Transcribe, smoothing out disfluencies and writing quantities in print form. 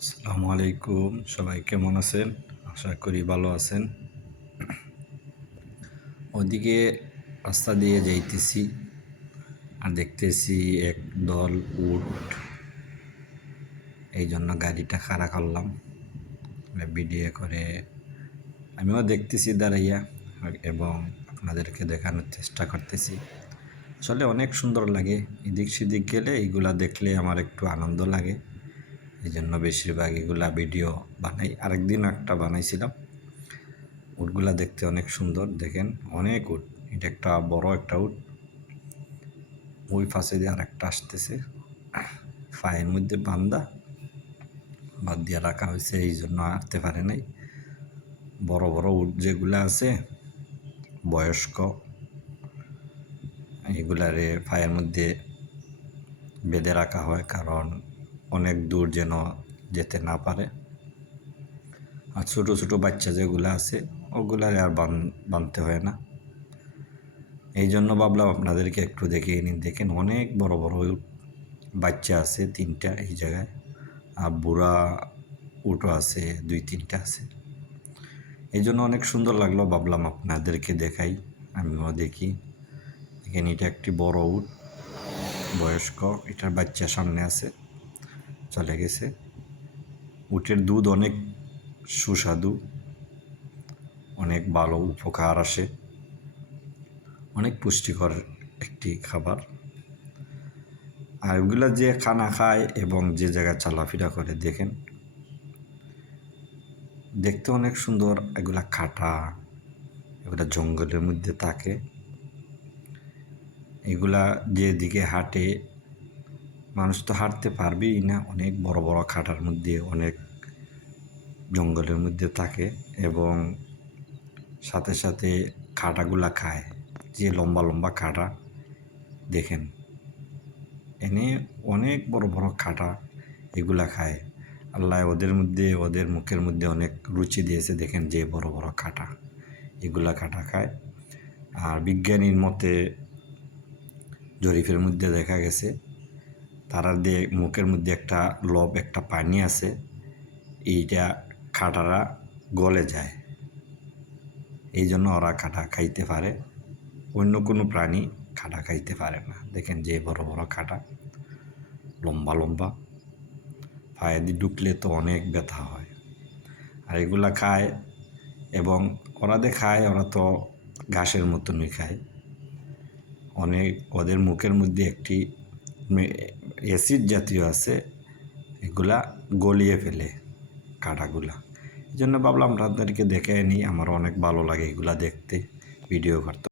আসসালামু আলাইকুম, সবাই কেমন আছেন? আশা করি ভালো আছেন। ওদিকে রাস্তা দিয়ে যাইতেছি আর দেখতেছি এক দল উট। এই জন্য গাড়িটা খাড়া করলাম, ভিডিও করে আমিও দেখতেছি দাঁড়াইয়া এবং আপনাদেরকে দেখানোর চেষ্টা করতেছি। আসলে অনেক সুন্দর লাগে, এদিক সেদিক গেলে এইগুলা দেখলে আমার একটু আনন্দ লাগে। এই জন্য বেশিরভাগ এগুলা ভিডিও বানাই। আরেকদিন একটা বানাইছিলাম। উটগুলা দেখতে অনেক সুন্দর, দেখেন অনেক উট। এটা একটা বড় একটা উট, ওই পাশে দিয়ে আর একটা আসতেছে, পায়ের মধ্যে বাদ দিয়ে রাখা হয়েছে, এই জন্য হাঁটতে পারে নাই। বড় বড় উট যেগুলা আছে বয়স্ক, এগুলারে পায়ের মধ্যে বেঁধে রাখা হয়, কারণ অনেক দূর যেন যেতে না পারে। আর ছোটো ছোটো বাচ্চা যেগুলো আছে ওগুলারে আর বাঁধতে হয় না। এই জন্য ভাবলাম আপনাদেরকে একটু দেখিয়ে নিন। দেখেন অনেক বড় বড় বাচ্চা আছে 3টা এই জায়গায়, আর বুড়া উটও আছে 2-3টা আছে। এই জন্য অনেক সুন্দর লাগলো, ভাবলাম আপনাদেরকে দেখাই, আমিও দেখি। এখানে এটা একটি বড় উট, বয়স্ক। এটার বাচ্চা সামনে আছে, চলে গেছে। উটের দুধ অনেক সুস্বাদু, অনেক ভালো উপকার আসে, অনেক পুষ্টিকর একটি খাবার। আর ওগুলা যে খানা খায় এবং যে জায়গায় চলাফেরা করে, দেখেন দেখতে অনেক সুন্দর। এগুলা কাটা, এগুলা জঙ্গলের মধ্যে থাকে। এগুলা যেদিকে হাঁটে, মানুষ তো হাঁটতে পারবেই না, অনেক বড় বড় খাটার মধ্যে, অনেক জঙ্গলের মধ্যে থাকে। এবং সাথে সাথে খাটাগুলা খায়, যে লম্বা লম্বা খাটা দেখেন, এনে অনেক বড় বড় খাটা এগুলা খায়। আল্লাহ ওদের মুখের মধ্যে অনেক রুচি দিয়েছে, দেখেন যে বড় বড় খাটা, এগুলা খাটা খায়। আর বিজ্ঞানীর মতে জরিপের মধ্যে দেখা গেছে তারা মুখের মধ্যে একটা একটা পানি আছে, এইটা খাটারা গলে যায়, এই জন্য ওরা খাটা খাইতে পারে। অন্য কোনো প্রাণী খাটা খাইতে পারে না। দেখেন যে বড় বড় খাটা, লম্বা লম্বা, পায়ে দিয়ে ঢুকলে তো অনেক ব্যথা হয়। আর এগুলা খায়, এবং ওরা খায়, ওরা তো ঘাসের মতনই খায়। ওদের মুখের মধ্যে একটি অ্যাসিড জাতীয় আছে, এগুলা গলিয়ে ফেলে কাঁটাগুলা। এই জন্য ভাবলাম আপনাদেরকে দেখে নিই, আমার অনেক ভালো লাগে এগুলা দেখতে, ভিডিও করতে।